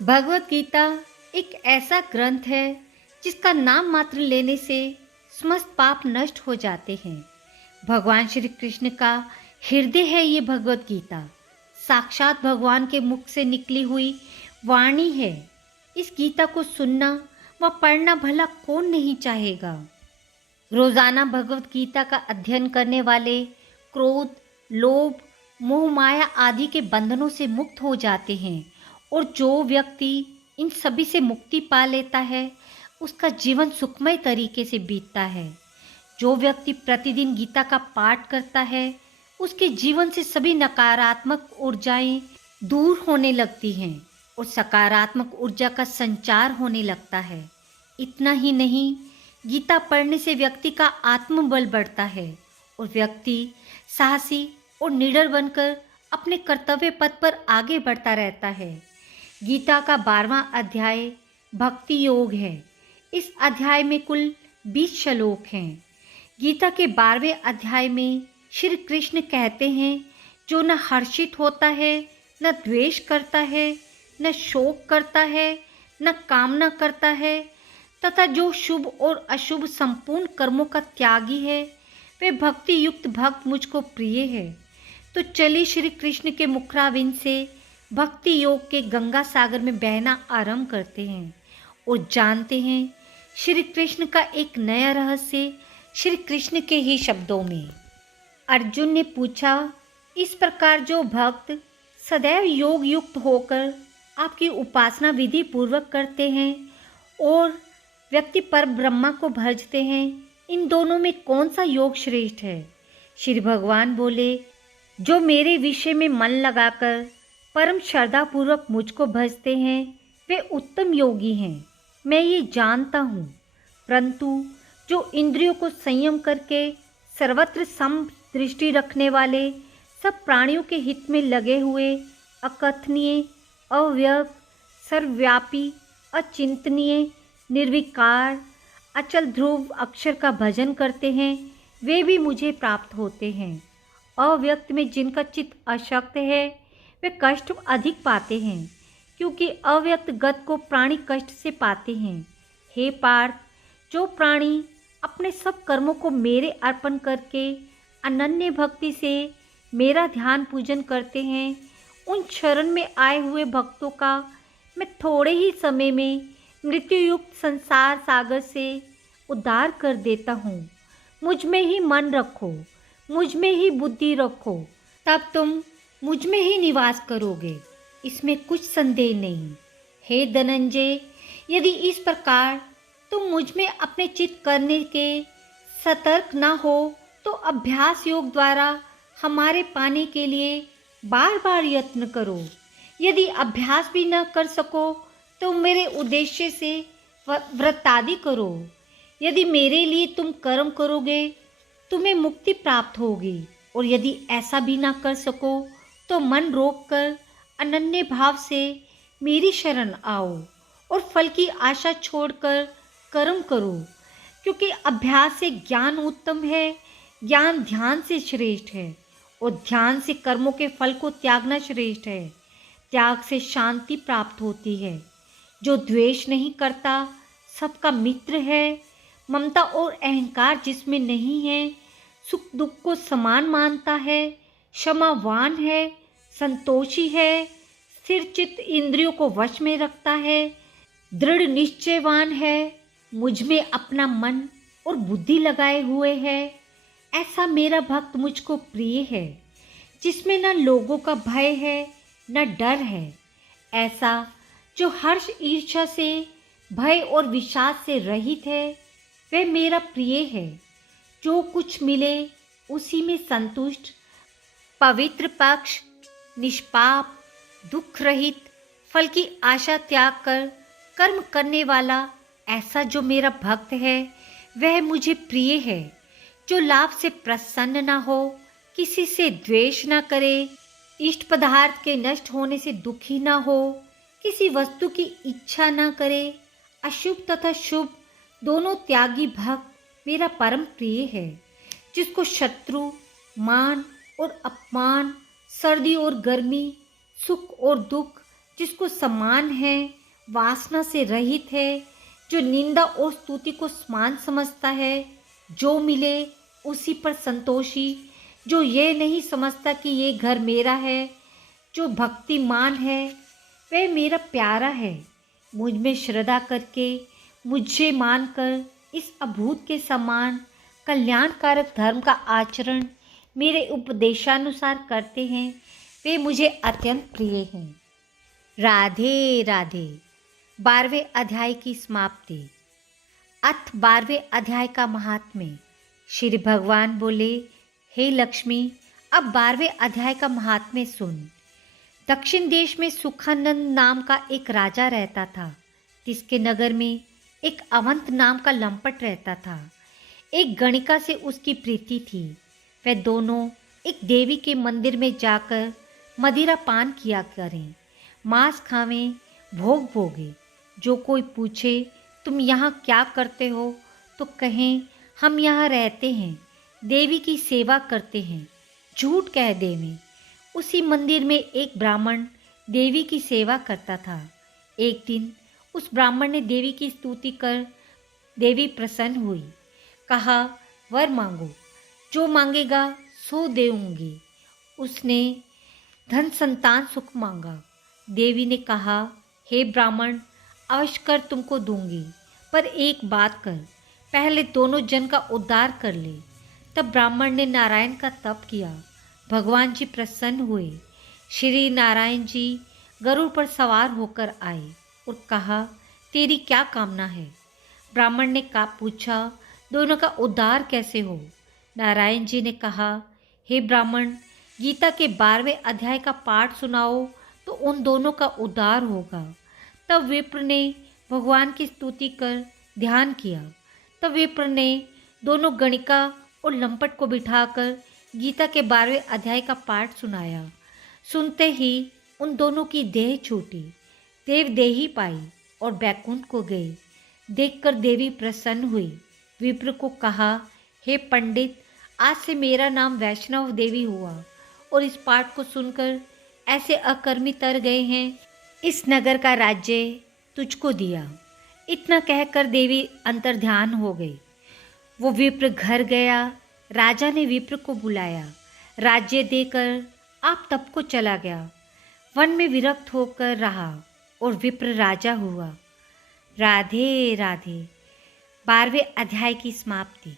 भगवत गीता एक ऐसा ग्रंथ है जिसका नाम मात्र लेने से समस्त पाप नष्ट हो जाते हैं। भगवान श्री कृष्ण का हृदय है ये भगवत गीता। साक्षात भगवान के मुख से निकली हुई वाणी है। इस गीता को सुनना व पढ़ना भला कौन नहीं चाहेगा। रोजाना भगवत गीता का अध्ययन करने वाले क्रोध, लोभ, मोह माया आदि के बंधनों से मुक्त हो जाते हैं और जो व्यक्ति इन सभी से मुक्ति पा लेता है उसका जीवन सुखमय तरीके से बीतता है। जो व्यक्ति प्रतिदिन गीता का पाठ करता है उसके जीवन से सभी नकारात्मक ऊर्जाएं दूर होने लगती हैं और सकारात्मक ऊर्जा का संचार होने लगता है। इतना ही नहीं, गीता पढ़ने से व्यक्ति का आत्मबल बढ़ता है और व्यक्ति साहसी और निडर बनकर अपने कर्तव्य पथ पर आगे बढ़ता रहता है। गीता का 12वां अध्याय भक्ति योग है। इस अध्याय में कुल 20 श्लोक हैं। गीता के 12वें अध्याय में श्री कृष्ण कहते हैं, जो न हर्षित होता है, न द्वेष करता है, न शोक करता है, न कामना करता है तथा जो शुभ और अशुभ संपूर्ण कर्मों का त्यागी है, वे भक्ति युक्त भक्त मुझको प्रिय है। तो चलिए श्री कृष्ण के मुखारविंद से भक्ति योग के गंगा सागर में बहना आरंभ करते हैं और जानते हैं श्री कृष्ण का एक नया रहस्य श्री कृष्ण के ही शब्दों में। अर्जुन ने पूछा, इस प्रकार जो भक्त सदैव योग युक्त होकर आपकी उपासना विधि पूर्वक करते हैं और व्यक्ति पर ब्रह्मा को भजते हैं, इन दोनों में कौन सा योग श्रेष्ठ है? श्री भगवान बोले, जो मेरे विषय में मन लगाकर परम श्रद्धा पूर्वक मुझको भजते हैं वे उत्तम योगी हैं, मैं ये जानता हूँ। परंतु जो इंद्रियों को संयम करके सर्वत्र सम दृष्टि रखने वाले, सब प्राणियों के हित में लगे हुए, अकथनीय, अव्यक्त, सर्वव्यापी, अचिंतनीय, निर्विकार, अचल ध्रुव अक्षर का भजन करते हैं, वे भी मुझे प्राप्त होते हैं। अव्यक्त में जिनका चित्त अशक्त है वे कष्ट अधिक पाते हैं, क्योंकि अव्यक्त गत को प्राणी कष्ट से पाते हैं। हे पार्थ, जो प्राणी अपने सब कर्मों को मेरे अर्पण करके अनन्य भक्ति से मेरा ध्यान पूजन करते हैं, उन शरण में आए हुए भक्तों का मैं थोड़े ही समय में मृत्युयुक्त संसार सागर से उद्धार कर देता हूँ। मुझ में ही मन रखो, मुझ में ही बुद्धि रखो, तब तुम मुझ में ही निवास करोगे, इसमें कुछ संदेह नहीं। हे धनंजय, यदि इस प्रकार तुम मुझ में अपने चित्त करने के सतर्क न हो तो अभ्यास योग द्वारा हमारे पाने के लिए बार बार यत्न करो। यदि अभ्यास भी न कर सको तो मेरे उद्देश्य से व्रत आदि करो। यदि मेरे लिए तुम कर्म करोगे तुम्हें मुक्ति प्राप्त होगी, और यदि ऐसा भी ना कर सको तो मन रोककर अनन्य भाव से मेरी शरण आओ और फल की आशा छोड़कर कर्म करो, क्योंकि अभ्यास से ज्ञान उत्तम है, ज्ञान ध्यान से श्रेष्ठ है और ध्यान से कर्मों के फल को त्यागना श्रेष्ठ है। त्याग से शांति प्राप्त होती है। जो द्वेष नहीं करता सबका मित्र है, ममता और अहंकार जिसमें नहीं है, सुख दुख को समान मानता है, क्षमावान है, संतोषी है, स्थिर चित्त इंद्रियों को वश में रखता है, दृढ़ निश्चयवान है, मुझ में अपना मन और बुद्धि लगाए हुए है, ऐसा मेरा भक्त मुझको प्रिय है, जिसमें न लोगों का भय है न डर है। ऐसा जो हर्ष ईर्ष्या से, भय और विषाद से रहित है, वह मेरा प्रिय है। जो कुछ मिले उसी में संतुष्ट, पवित्र पक्ष, निष्पाप, दुख रहित, फल की आशा त्याग कर कर्म करने वाला, ऐसा जो मेरा भक्त है वह मुझे प्रिय है। जो लाभ से प्रसन्न न हो, किसी से द्वेष न करे, इष्ट पदार्थ के नष्ट होने से दुखी न हो, किसी वस्तु की इच्छा न करे, अशुभ तथा शुभ दोनों त्यागी भक्त मेरा परम प्रिय है। जिसको शत्रु, मान और अपमान, सर्दी और गर्मी, सुख और दुख, जिसको सम्मान है, वासना से रहित है, जो निंदा और स्तुति को समान समझता है, जो मिले उसी पर संतोषी, जो ये नहीं समझता कि ये घर मेरा है, जो भक्तिमान है, वह मेरा प्यारा है। मुझ में श्रद्धा करके, मुझे मानकर इस अभूत के समान कल्याणकारक धर्म का आचरण मेरे उपदेशानुसार करते हैं, वे मुझे अत्यंत प्रिय हैं। राधे राधे। 12वें अध्याय की समाप्ति। अथ 12वें अध्याय का महात्म्य। श्री भगवान बोले, हे लक्ष्मी, अब 12वें अध्याय का महात्म्य सुन। दक्षिण देश में सुखानंद नाम का एक राजा रहता था। जिसके नगर में एक अवंत नाम का लंपट रहता था। एक गणिका से उसकी प्रीति थी। वे दोनों एक देवी के मंदिर में जाकर मदिरा पान किया करें, मांस खावें, भोग भोगे। जो कोई पूछे तुम यहाँ क्या करते हो, तो कहें हम यहाँ रहते हैं, देवी की सेवा करते हैं। झूठ कह देवें। उसी मंदिर में एक ब्राह्मण देवी की सेवा करता था। एक दिन उस ब्राह्मण ने देवी की स्तुति कर देवी प्रसन्न हुई। कहा, वर मांगो, जो मांगेगा सो देऊंगी। उसने धन संतान सुख मांगा। देवी ने कहा, हे ब्राह्मण, अवश्य कर तुमको दूंगी, पर एक बात कर, पहले दोनों जन का उद्धार कर ले। तब ब्राह्मण ने नारायण का तप किया। भगवान जी प्रसन्न हुए। श्री नारायण जी गरुड़ पर सवार होकर आए और कहा, तेरी क्या कामना है? ब्राह्मण ने पूछा, दोनों का उद्धार कैसे हो? नारायण जी ने कहा, हे ब्राह्मण, गीता के 12वें अध्याय का पाठ सुनाओ तो उन दोनों का उद्धार होगा। तब विप्र ने भगवान की स्तुति कर ध्यान किया। तब विप्र ने दोनों गणिका और लंपट को बिठाकर गीता के 12वें अध्याय का पाठ सुनाया। सुनते ही उन दोनों की देह छूटी, देवदेही पाई और बैकुंठ को गए। देखकर देवी प्रसन्न हुई। विप्र को कहा, हे पंडित, आज से मेरा नाम वैष्णव देवी हुआ और इस पाठ को सुनकर ऐसे अकर्मी तर गए हैं, इस नगर का राज्य तुझको दिया। इतना कहकर देवी अंतर्ध्यान हो गई। वो विप्र घर गया। राजा ने विप्र को बुलाया। राज्य देकर आप तप को चला गया। वन में विरक्त होकर रहा और विप्र राजा हुआ। राधे राधे। 12वें अध्याय की समाप्ति।